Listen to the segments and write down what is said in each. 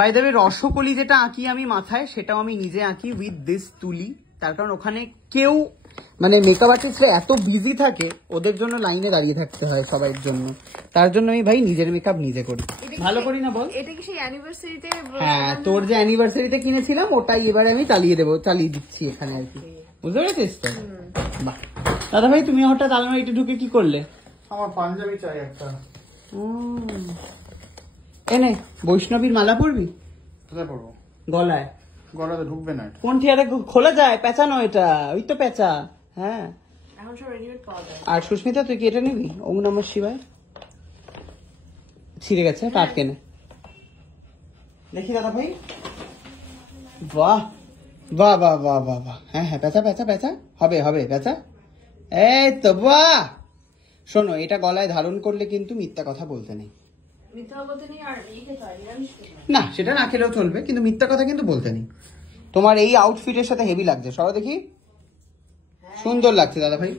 By the way রসকলি যেটা আঁকি আমি মাথায়, সেটাও আমি নিজে আঁকি উইথ দিস তুলি। তার কারণ ওখানে কেউ মানে মেকআপ আর্টিস্টরা এত বিজি থাকে, ওদের জন্য লাইনে দাঁড়িয়ে থাকতে হয় সবার জন্য। তার জন্য আমি ভাই নিজের মেকআপ নিজে করি। ভালো করি না বল? এটা কি সেই অ্যানিভার্সারিতে? হ্যাঁ, তোর যে অ্যানিভার্সারিতে কিনেছিলাম ওটাই এবারে আমি চালিয়ে দিচ্ছি এখানে আর কি। বুঝতে পেরেছিস তো? বাহ দাদা ভাই, তুমি হঠাৎ আলমারিতে ঢুকে কি করলে? আমার পাঞ্জাবি চাই একটা। এনে বৈষ্ণবীর মালা পরবি? কোথায় পরবো? গলায়। গলাতে ঢুকবে না। কোন থিয়ারে খোলা যায়? পেঁচানো এটা, ওই তো পেঁচা। হ্যাঁ, এখন সব রেডিমেড পাওয়া যায়। আর সুস্মিতা তুই কি এটা নিবি? ওম নমঃ শিবায়। ছিঁড়ে গেছে, কাট কেনে দেখি দাদা ভাই। বাহ বাহ বাহ বাহ বাহ বাহ। হ্যাঁ হ্যাঁ, পেঁচা পেঁচা পেঁচা হবে হবে পেঁচা। এই তো বাহ। শোনো, এটা গলায় ধারণ করলে কিন্তু মিথ্যা কথা বলতে নেই। না, সেটা না খেলেও চলবে, কিন্তু মিথ্যা কথা কিন্তু বলতে নেই। তোমার এই আউটফিটের সাথে হেভি লাগছে, সরো দেখি। সুন্দর লাগছে দাদা ভাই।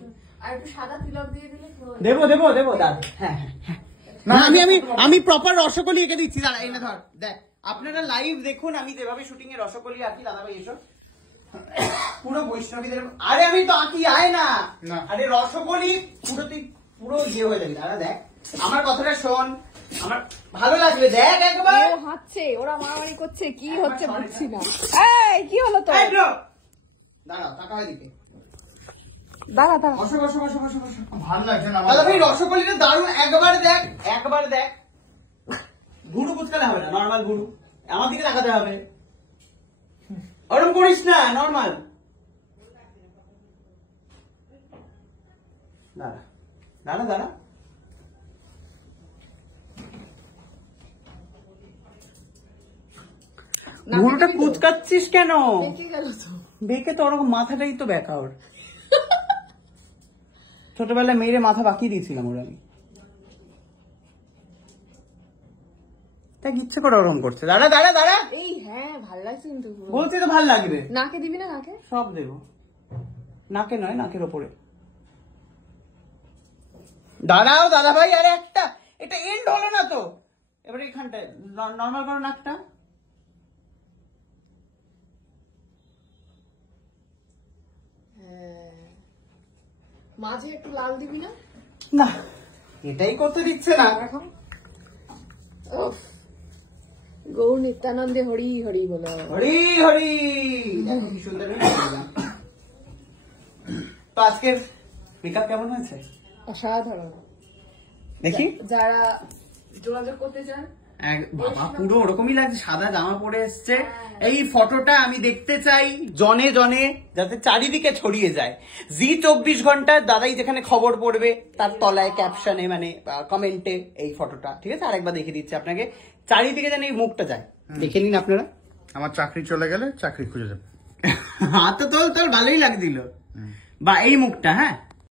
আর একটু সাদা তিলক দিয়ে দিলে দেবো দেবো দেবো দাদা। হ্যাঁ হ্যাঁ, না আমি প্রপার রসকলি এঁকে দিচ্ছি। দাদা এনে ধর, দেখ আপনারা লাইভ দেখুন আমি যেভাবে শুটিং এ রসকলি আঁকি। দাদা ভাই এসো, পুরো বৈষ্ণবীদের। আরে আমি তো আঁকি, আয় না। আরে রসকলি পুরো তুই পুরো ইয়ে হয়ে যাবি। দাদা দেখ, আমার কথাটা শোন, আমার ভালো লাগবে। দেখ একবার হাঁটছে, ওরা মারামারি করছে, কি হচ্ছে বুঝছি না। এই কি হলো তো? দাঁড়াও, টাকা হয় দিকে। দাঁড়া দাঁড়া, বসো বসো বসো বসো বসো। ভালো লাগছে না দাদা ভাই রসকলিটা দারুণ, একবার দেখ একবার দেখ। ঘুরু কুচকালে হবে না, নর্মাল ঘুরু। আমার দিকে তাকাতে হবে, ওরকম করিস না, নর্মাল। দাঁড়া দাঁড়া দাঁড়া। ঘুরুটা কুচকাচ্ছিস কেন? বেঁকে তো ওরকম, মাথাটাই তো বেঁকা ওর। ছোটবেলায় মেয়েরে মাথা বাঁকিয়ে দিয়েছিলাম ওর আমি। তাই ইচ্ছে করে ওরকম করছে। দাঁড়া দাঁড়া দাঁড়া। এই হ্যাঁ, ভালো লাগছে কিন্তু। বলছি তো ভাল লাগবে। নাকে দিবি না? নাকে সব দেবো, নাকে নয়, নাকের ওপরে। দাঁড়াও দাদা ভাই, আরে একটা, এটা এন্ড হলো না তো। এবারে এখানটায় নর্মাল করো নাকটা। মাঝে একটু লাল দিবি না? না, এটাই করতে দিচ্ছে না এখন। গৌর নিত্যানন্দে হরি হরি বলো। হরি হরি। দেখো কি সুন্দর তো আজকের মেকআপ কেমন হয়েছে? অসাধারণ। দেখি, যারা যোগাযোগ করতে চান, বাবা পুরো ওরকমই লাগছে, সাদা জামা পরে এসছে। এই ফটোটা আমি দেখতে চাই জনে জনে, যাতে চারিদিকে ছড়িয়ে যায়। জি24 ঘন্টা দাদাই যেখানে খবর পড়বে তার তলায় ক্যাপশনে মানে কমেন্টে এই ফটোটা, ঠিক আছে? আরেকবার দেখে দিচ্ছি আপনাকে, চারিদিকে যেন এই মুখটা যায়। দেখে নিন আপনারা। আমার চাকরি চলে গেলে চাকরি খুঁজে যাবে। হাত তো তোল তোল, ভালোই লাগছিল। বা এই মুখটা, হ্যাঁ